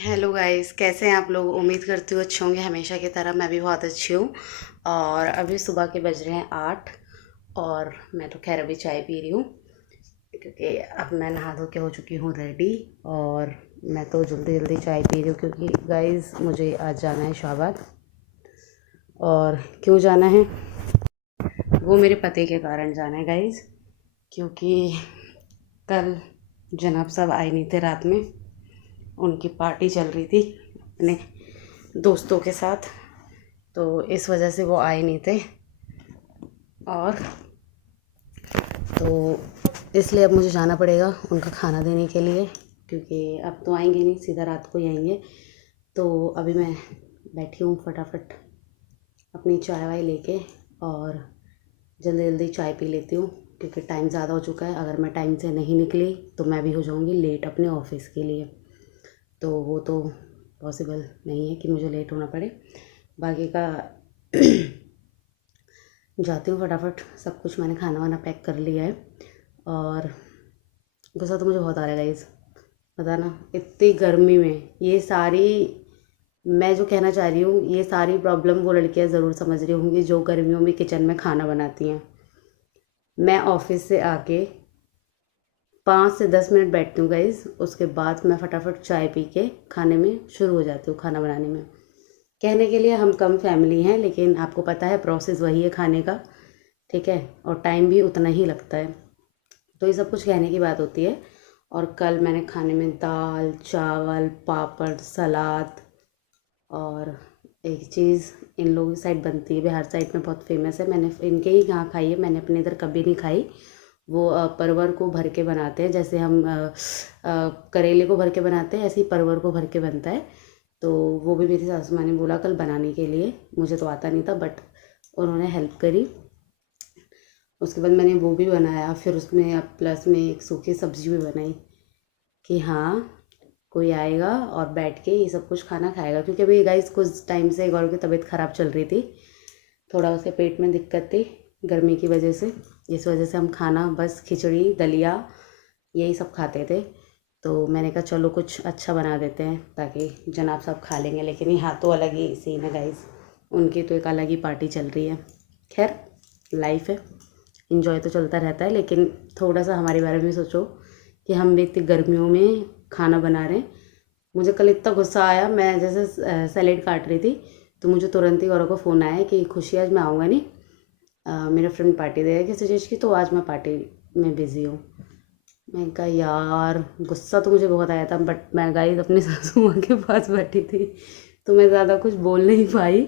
Hello guys, कैसे हैं आप लोग। उम्मीद करती हूँ अच्छे होंगे। हमेशा की तरह मैं भी बहुत अच्छी हूँ। और अभी सुबह के बज रहे हैं 8। और मैं तो खैर अभी चाय पी रही हूँ क्योंकि अब मैं नहा धो के हो चुकी हूँ रेडी। और मैं तो जल्दी जल्दी चाय पी रही हूँ क्योंकि गाइस मुझे आज जाना है शाहबाद। और क्यों जाना है, वो मेरे पति के कारण जाना है गाइस। क्योंकि कल जनाब साहब आए नहीं थे रात में, उनकी पार्टी चल रही थी अपने दोस्तों के साथ, तो इस वजह से वो आए नहीं थे। और तो इसलिए अब मुझे जाना पड़ेगा उनका खाना देने के लिए, क्योंकि अब तो आएंगे नहीं, सीधा रात को ही आएंगे। तो अभी मैं बैठी हूँ फटाफट अपनी चाय वाय लेके और जल्दी जल्दी चाय पी लेती हूँ क्योंकि टाइम ज़्यादा हो चुका है। अगर मैं टाइम से नहीं निकली तो मैं भी हो जाऊँगी लेट अपने ऑफिस के लिए, तो वो तो पॉसिबल नहीं है कि मुझे लेट होना पड़े। बाकी का जाती हूँ फटाफट, सब कुछ मैंने खाना वाना पैक कर लिया है। और गुस्सा तो मुझे बहुत आ रहा है गाइस, पता ना इतनी गर्मी में ये सारी, मैं जो कहना चाह रही हूँ ये सारी प्रॉब्लम वो लड़कियाँ ज़रूर समझ रही होंगी जो गर्मियों में किचन में खाना बनाती हैं। मैं ऑफिस से आके 5 से 10 मिनट बैठती हूँ गाइस, उसके बाद मैं फटाफट चाय पी के खाने में शुरू हो जाती हूँ, खाना बनाने में। कहने के लिए हम कम फैमिली हैं, लेकिन आपको पता है प्रोसेस वही है खाने का, ठीक है, और टाइम भी उतना ही लगता है। तो ये सब कुछ कहने की बात होती है। और कल मैंने खाने में दाल चावल पापड़ सलाद, और एक चीज़ इन लोगों की साइड बनती है, बिहार साइड में बहुत फेमस है, मैंने इनके ही यहाँ खाई है, मैंने अपने इधर कभी नहीं खाई। वो परवर को भर के बनाते हैं, जैसे हम करेले को भर के बनाते हैं, ऐसे ही परवर को भर के बनता है। तो वो भी मेरी सासू माँ ने बोला कल बनाने के लिए, मुझे तो आता नहीं था बट उन्होंने हेल्प करी। उसके बाद मैंने वो भी बनाया, फिर उसमें अब प्लस में एक सूखी सब्जी भी बनाई कि हाँ कोई आएगा और बैठ के ये सब कुछ खाना खाएगा। क्योंकि अभी गाइस कुछ टाइम से गौरव की तबीयत ख़राब चल रही थी, थोड़ा उसके पेट में दिक्कत थी गर्मी की वजह से। इस वजह से हम खाना बस खिचड़ी दलिया यही सब खाते थे। तो मैंने कहा चलो कुछ अच्छा बना देते हैं ताकि जनाब साहब खा लेंगे। लेकिन यहाँ तो अलग ही सीन है गाइस, उनकी तो एक अलग ही पार्टी चल रही है। खैर लाइफ है, इंजॉय तो चलता रहता है, लेकिन थोड़ा सा हमारे बारे में सोचो कि हम भी इतनी गर्मियों में खाना बना रहे हैं। मुझे कल इतना गुस्सा आया, मैं जैसे सैलेड काट रही थी तो मुझे तुरंत ही गौरव को फ़ोन आया कि खुशी आज मैं आऊँगा नहीं, मेरा फ्रेंड पार्टी देगा किसी चीज़ की, तो आज मैं पार्टी में बिज़ी हूँ। मैं कहा यार, गुस्सा तो मुझे बहुत आया था बट मैं गाइस अपनी सासू माँ के पास बैठी थी तो मैं ज़्यादा कुछ बोल नहीं पाई।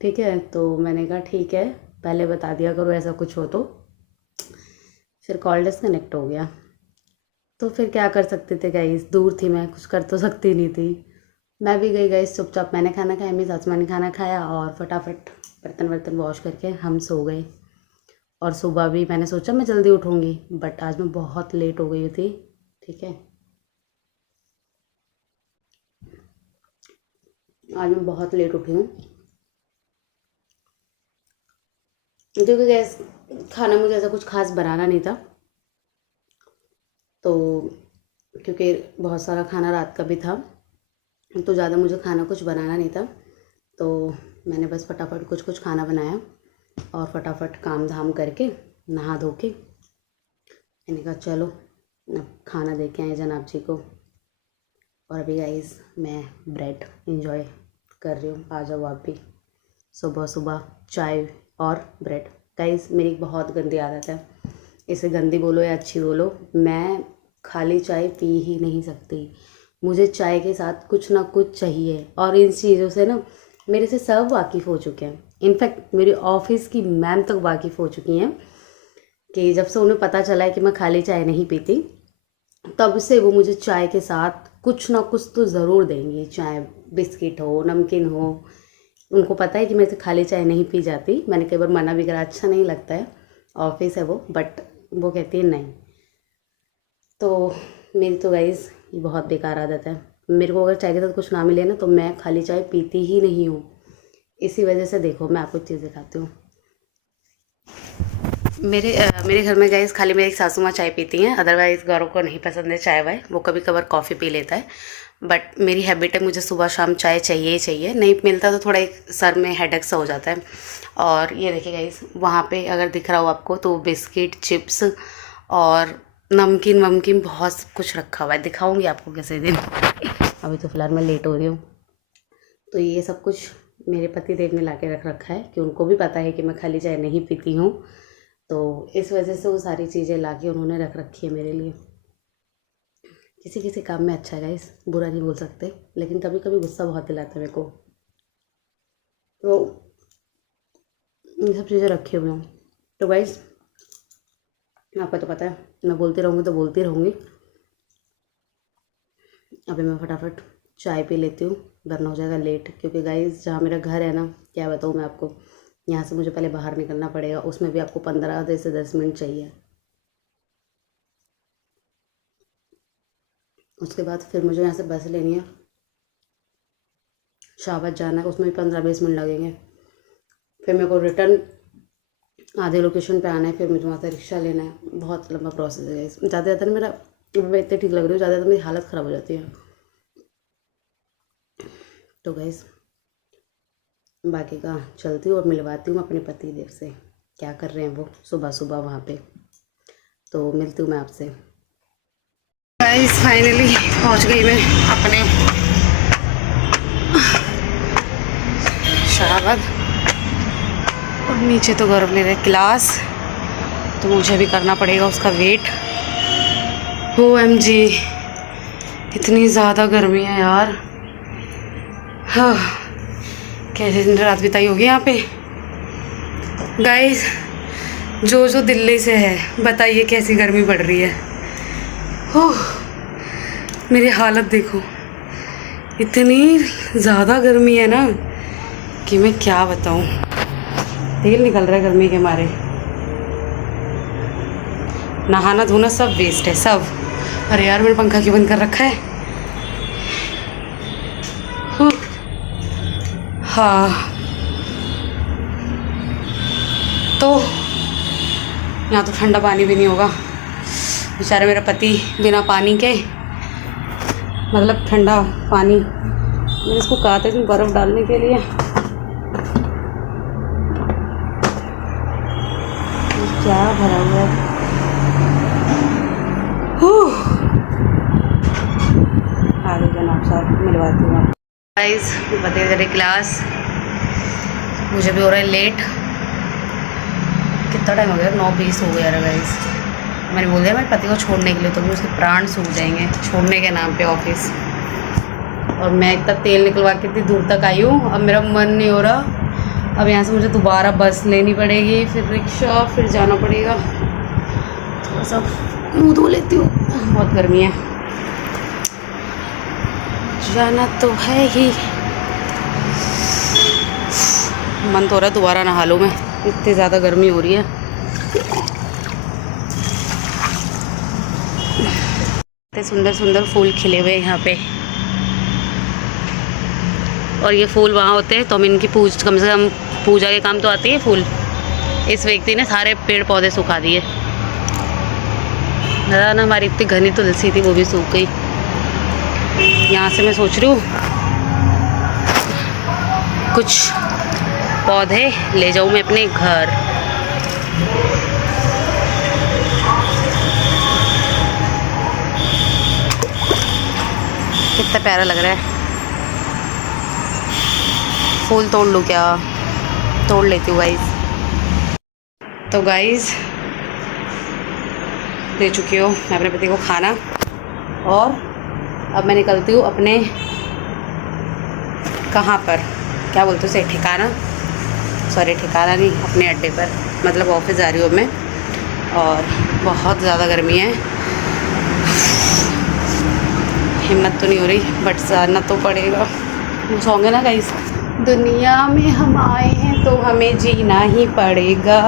ठीक है, तो मैंने कहा ठीक है पहले बता दिया करो ऐसा कुछ हो तो। फिर कॉल डिस्कनेक्ट हो गया, तो फिर क्या कर सकते थे गाइस, दूर थी मैं, कुछ कर तो सकती नहीं थी। मैं भी गई गाइस चुपचाप, मैंने खाना खाया, मेरी सासू माँ ने खाना खाया और फटाफट बर्तन वर्तन वॉश करके हम सो गए। और सुबह भी मैंने सोचा मैं जल्दी उठूँगी बट आज मैं बहुत लेट हो गई थी। ठीक है, आज मैं बहुत लेट उठी हूँ क्योंकि गैस खाना मुझे ऐसा कुछ खास बनाना नहीं था। तो क्योंकि बहुत सारा खाना रात का भी था तो ज़्यादा मुझे खाना कुछ बनाना नहीं था, तो मैंने बस फटाफट कुछ कुछ खाना बनाया और फटाफट काम धाम करके नहा धो के मैंने कहा चलो अब खाना दे के आए जनाब जी को। और अभी गाइस मैं ब्रेड इंजॉय कर रही हूँ, आ जाओ आप भी। सुबह सुबह चाय और ब्रेड। गाइस मेरी एक बहुत गंदी आदत है, इसे गंदी बोलो या अच्छी बोलो, मैं खाली चाय पी ही नहीं सकती, मुझे चाय के साथ कुछ ना कुछ चाहिए। और इन चीज़ों से ना मेरे से सब वाकिफ़ हो चुके हैं, इनफैक्ट मेरी ऑफिस की मैम तक वाकिफ़ हो चुकी हैं कि जब से उन्हें पता चला है कि मैं खाली चाय नहीं पीती, तब से वो मुझे चाय के साथ कुछ ना कुछ तो ज़रूर देंगी, चाहे बिस्किट हो नमकीन हो। उनको पता है कि मैं तो खाली चाय नहीं पी जाती, मैंने कई बार मना भी करा, अच्छा नहीं लगता है, ऑफिस है वो, बट वो कहती है नहीं। तो मेरी तो गाइज़ ये बहुत बेकार आदत है, मेरे को अगर चाय के साथ कुछ ना मिले ना तो मैं खाली चाय पीती ही नहीं हूँ। इसी वजह से देखो मैं आपको एक चीज़ दिखाती हूँ। मेरे घर में गाइस खाली मेरी सासू माँ चाय पीती हैं, अदरवाइज़ गौरव को नहीं पसंद है चाय वाय, वो कभी कभार कॉफ़ी पी लेता है। बट मेरी हैबिट है, मुझे सुबह शाम चाय चाहिए ही चाहिए, नहीं मिलता तो थोड़ा एक सर में हेडेक सा हो जाता है। और ये देखिए गाइस, वहाँ पे अगर दिख रहा हो आपको तो बिस्किट, चिप्स और नमकीन वमकीन बहुत कुछ रखा हुआ है, दिखाऊंगी आपको किसी दिन। अभी तो फ़िलहाल मैं लेट हो रही हूँ। तो ये सब कुछ मेरे पति देव ने ला के रख रखा है कि उनको भी पता है कि मैं खाली चाय नहीं पीती हूँ, तो इस वजह से वो सारी चीज़ें ला के उन्होंने रख रखी है मेरे लिए। किसी किसी काम में अच्छा है गाइस, बुरा नहीं बोल सकते, लेकिन कभी कभी गुस्सा बहुत दिलाता है मेरे को, तो ये सब चीज़ें रखी हुई हूँ। तो गाइस आपको तो पता है मैं बोलती रहूँगी तो बोलती रहूँगी। अभी मैं फटाफट चाय पी लेती हूँ, वरना हो जाएगा लेट, क्योंकि गाइस जहाँ मेरा घर है ना, क्या बताऊँ मैं आपको, यहाँ से मुझे पहले बाहर निकलना पड़ेगा, उसमें भी आपको 15 से 10 मिनट चाहिए। उसके बाद फिर मुझे यहाँ से बस लेनी है, शाहबाद जाना है, उसमें भी 15-20 मिनट लगेंगे। फिर मेरे को रिटर्न आधे लोकेशन पे आना है, फिर मुझे वहाँ से रिक्शा लेना है, बहुत लंबा प्रोसेस है। ज़्यादा ज़्यादा मेरा, मैं इतने ठीक लग रही हूँ, ज़्यादा मेरी हालत ख़राब हो जाती है। तो गाइस बाकी का चलती हूँ और मिलवाती हूँ अपने पति देव से, क्या कर रहे हैं वो सुबह सुबह वहाँ पे। तो मिलती हूँ मैं आपसे। गाइस फाइनली पहुँच गई मैं अपने शाहबाद, और नीचे तो गर्म ले रहे क्लास, तो मुझे भी करना पड़ेगा उसका वेट। OMG इतनी ज़्यादा गर्मी है यार। हाँ, कैसे दिन रात बिताई होगी यहाँ पे। गाइस जो दिल्ली से है बताइए कैसी गर्मी पड़ रही है। ओह मेरी हालत देखो, इतनी ज़्यादा गर्मी है ना कि मैं क्या बताऊँ, तेल निकल रहा है गर्मी के मारे। नहाना धोना सब वेस्ट है सब। अरे यार मैंने पंखा क्यों बंद कर रखा है। हाँ तो यहाँ तो ठंडा पानी भी नहीं होगा, बेचारा मेरा पति बिना पानी के, मतलब ठंडा पानी, मैंने इसको कहा था इसमें बर्फ़ डालने के लिए, क्या भरा हुआ है। आगे जनाब साहब मिलवाती हूँ आप। गाइस बताइए जरा क्लास, मुझे भी हो रहा है लेट। कितना टाइम हो गया, 9:20 हो गया गाइस। मैंने बोल दिया मेरे पति को छोड़ने के लिए, तो भी उसके प्राण सूख जाएंगे छोड़ने के नाम पे ऑफिस। और मैं इतना तेल निकलवा के इतनी दूर तक आई हूँ, अब मेरा मन नहीं हो रहा। अब यहाँ से मुझे दोबारा बस लेनी पड़ेगी, फिर रिक्शा, फिर जाना पड़ेगा। थोड़ा सा मुँह धो लेती हूँ, बहुत गर्मी है, जाना तो है ही। मन तो हो रहा है दोबारा नहा लूँ मैं, इतनी ज़्यादा गर्मी हो रही है। इतने सुंदर सुंदर फूल खिले हुए हैं यहाँ पे, और ये फूल वहाँ होते हैं तो हम इनकी कम से कम पूजा के काम तो आती है फूल। इस व्यक्ति ने सारे पेड़ पौधे सुखा दिए। ना हमारी इतनी घनी तुलसी थी वो भी सूख गई। यहाँ से मैं सोच रही हूँ कुछ पौधे ले जाऊँ मैं अपने घर। कितना प्यारा लग रहा है। फूल तोड़ लूँ क्या? तोड़ लेती हूँ गाइस। तो गाइस दे चुकी हूँ मैं अपने पति को खाना, और अब मैं निकलती हूँ अपने, कहाँ पर क्या बोलते उसे, ठिकाना, सॉरी ठिकाना नहीं, अपने अड्डे पर, मतलब ऑफिस जा रही हूँ मैं। और बहुत ज़्यादा गर्मी है, हिम्मत तो नहीं हो रही बट जाना तो पड़ेगा। वो सॉन्ग है ना गाइस, दुनिया में हम आए हैं तो हमें जीना ही पड़ेगा,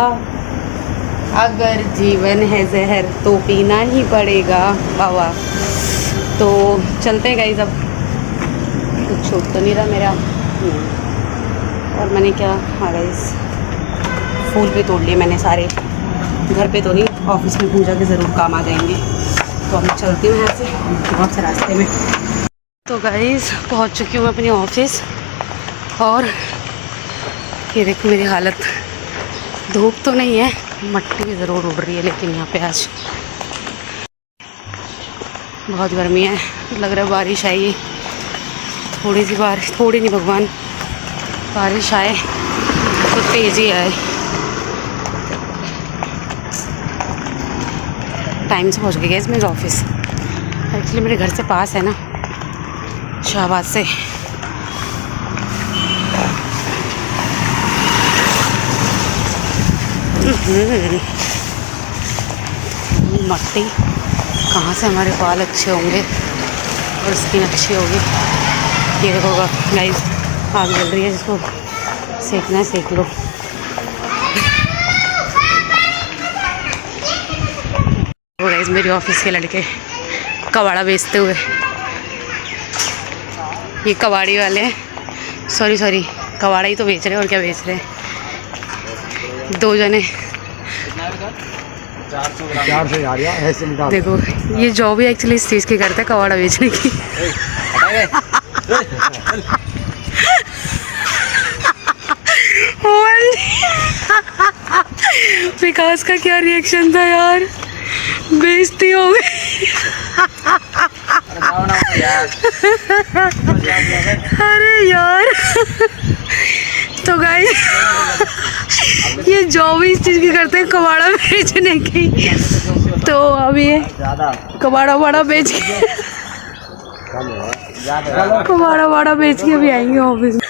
अगर जीवन है जहर तो पीना ही पड़ेगा। वाह। तो चलते हैं गाइस, अब कुछ छूट तो नहीं रहा मेरा। और मैंने क्या, हाँ गाइस फूल भी तोड़ लिए मैंने सारे, घर पे तो नहीं, ऑफिस में पूजा के ज़रूर काम आ जाएंगे। तो अब मैं चलती हूँ यहाँ से, बहुत से रास्ते में। तो गाइस पहुंच चुकी हूँ मैं अपनी ऑफिस और ये देखो मेरी हालत। धूप तो नहीं है, मट्टी ज़रूर उड़ रही है, लेकिन यहाँ पे आज बहुत गर्मी है। लग रहा है बारिश आएगी, थोड़ी सी बारिश, थोड़ी नहीं भगवान, बारिश आए तो तेज़ी आए। टाइम से पहुँच गई गैस मेरे ऑफिस। एक्चुअली मेरे घर से पास है ना, शाहबाद से। मट्टी, कहाँ से हमारे बाल अच्छे होंगे और स्किन अच्छी होगी। ये देखो गाइस, आग जल रही है, जिसको सेकना है सेक लो। तो गाइस मेरी ऑफिस के लड़के कबाड़ा बेचते हुए, ये कबाड़ी वाले हैं, सॉरी कबाड़ा ही तो बेच रहे हैं, और क्या बेच रहे हैं। 2 जने 400 ऐसे निकाल। देखो ये जॉब भी एक्चुअली इस चीज़ की करते हैं, कबाड़ा बेचने की। विकास का क्या रिएक्शन था यार, बेइज्जती हो गई। अरे यार तो गाइस ये जॉब ही इस चीज़ की करते हैं, कबाड़ा बेचने की। तो अब ये कबाड़ा बेच के कबाड़ा बेच के भी आएंगे ऑफिस में।